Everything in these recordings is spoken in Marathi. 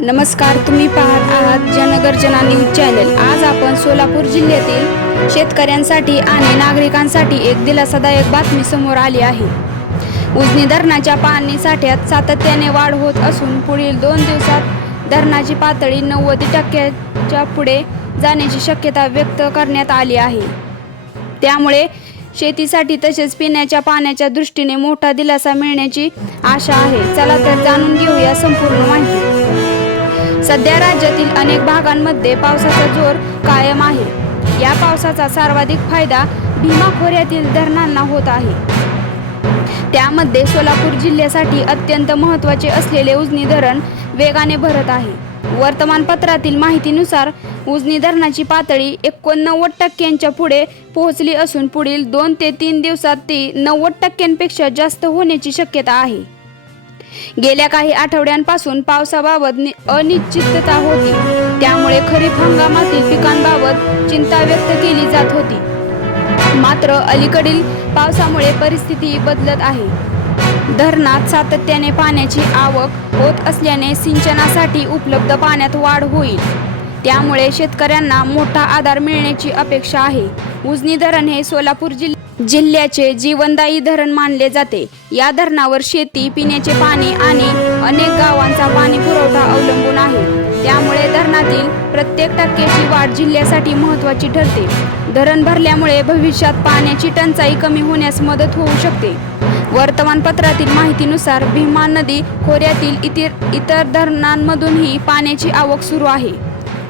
नमस्कार, तुम्ही पाहत आहात जनगर्जना न्यूज चॅनल। आज आपण सोलापूर जिल्ह्यातील शेतकऱ्यांसाठी आणि नागरिकांसाठी एक दिलासादायक बातमी समोर आली आहे। उजनी धरणाच्या पाणी साठ्यात सातत्याने वाढ होत असून पुढील 2 दिवसात धरणाची पातळी 90% पुढे जाण्याची शक्यता व्यक्त करण्यात आली आहे। त्यामुळे शेतीसाठी तसेच पिण्याच्या पाण्याच्या दृष्टीने मोठा दिलासा मिळण्याची आशा आहे। चला तर जाणून घेऊया संपूर्ण माहिती। सध्या राज्यातील अनेक भागांमध्ये पावसाचा जोर कायम आहे। या पावसाचा सर्वाधिक फायदा भीमा खोऱ्यातील धरणांना होत आहे। त्यामध्ये सोलापूर जिल्ह्यासाठी अत्यंत महत्त्वाचे असलेले उजनी धरण वेगाने भरत आहे। वर्तमानपत्रातील माहितीनुसार उजनी धरणाची पातळी 89% पुढे पोहोचली असून पुढील 2 ते 3 दिवसात ती 90% जास्त होण्याची शक्यता आहे। गेल्या काही आठवड्यांपासून पावसाबाबत अनिश्चितता होती, त्यामुळे खरीप हंगामातील पिकांबाबत चिंता व्यक्त केली जात होती। मात्र अलीकडील पावसामुळे परिस्थिती बदलत आहे। धरणात सातत्याने पाण्याची आवक होत असल्याने सिंचनासाठी उपलब्ध पाण्यात वाढ होईल। त्यामुळे शेतकऱ्यांना मोठा आधार मिळण्याची अपेक्षा आहे। उजनी धरण हे सोलापूर जिल्ह्याचे जीवनदायी धरण मानले जाते। या धरणावर शेती, पिण्याचे पाणी आणि अनेक गावांचा पाणी पुरवठा अवलंबून आहे। त्यामुळे धरणातील प्रत्येक टक्क्याची वाढ जिल्ह्यासाठी महत्त्वाची ठरते। धरण भरल्यामुळे भविष्यात पाण्याची टंचाई कमी होण्यास मदत होऊ शकते। वर्तमानपत्रातील माहितीनुसार भीमा नदी खोऱ्यातील इतर धरणांमधूनही पाण्याची आवक सुरू आहे।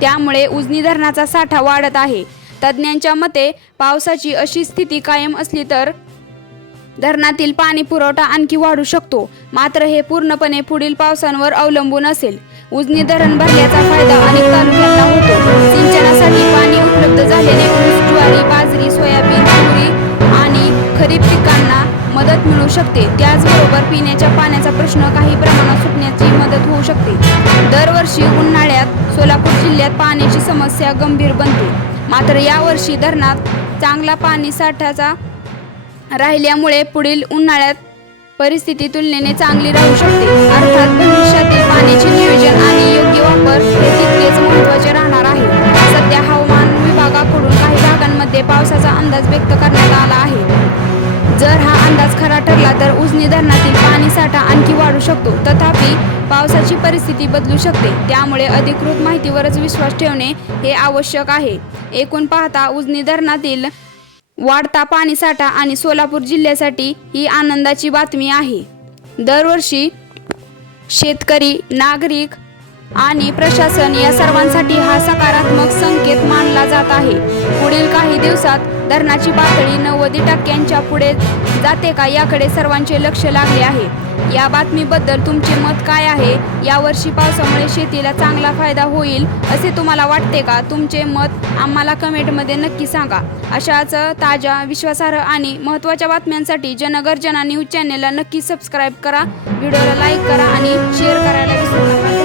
त्यामुळे उजनी धरणाचा साठा वाढत आहे। तज्ज्ञांच्या मते पावसाची अशी स्थिती कायम असली तर धरणातील पाणी पुरवठा आणखी वाढू शकतो। मात्र हे पूर्णपणे पुढील पावसांवर अवलंबून असेल। उजनी धरण भरल्याचा फायदा अनेक तालुक्यांना होतो। सिंचनासाठी पाणी उपलब्ध झाल्याने ऊस, ज्वारी, बाजरी, सोयाबीन, तुरी आणि खरीप पिकांना मदत मिळू शकते। त्याचबरोबर पिण्याच्या पाण्याचा प्रश्न काही प्रमाणात सुटण्याची मदत होऊ शकते। दरवर्षी उन्हाळ्यात सोलापूर जिल्ह्यात पाण्याची समस्या गंभीर बनते। मात्र यावर्षी धरणात चांगला पाणी साठा राहिल्यामुळे पुढील उन्हाळ्यात परिस्थिती तुलनेने चांगली राहू शकते। अर्थात भविष्यातील पाण्याचे नियोजन आणि योग्य वापर हे तितकेच महत्त्वाचे राहणार आहे। सध्या हवामान विभागाकडून काही भागांमध्ये पावसाचा अंदाज व्यक्त करण्यात आला आहे। जर हा अंदाज खरा ठरला तर उजनी धरणातील पाणी साठा आणखी वाढू शकतो। तथापि पावसाची परिस्थिती बदलू शकते, त्यामुळे अधिकृत माहितीवरच विश्वास ठेवणे हे आवश्यक आहे। एकूण पाहता उजनी धरणातील वाढता पाणीसाठा आणि सोलापूर जिल्ह्यासाठी ही आनंदाची बातमी आहे। दरवर्षी शेतकरी, नागरिक आणि प्रशासन या सर्वांसाठी हा सकारात्मक संकेत मानला जात आहे। पुढील काही दिवसात धरणाची पातळी 90% पुढे जाते का याकडे सर्वांचे लक्ष लागले आहे। या बातमीबद्दल तुमचे मत काय आहे? यावर्षी पावसामुळे शेतीला चांगला फायदा होईल असे तुम्हाला वाटते का? तुमचे मत आम्हाला कमेंटमध्ये नक्की सांगा। अशाच ताज्या, विश्वासार्ह आणि महत्त्वाच्या बातम्यांसाठी जनगर्जना न्यूज चॅनेलला नक्की सबस्क्राईब करा, व्हिडिओला लाईक करा आणि शेअर करायला विसरू नका।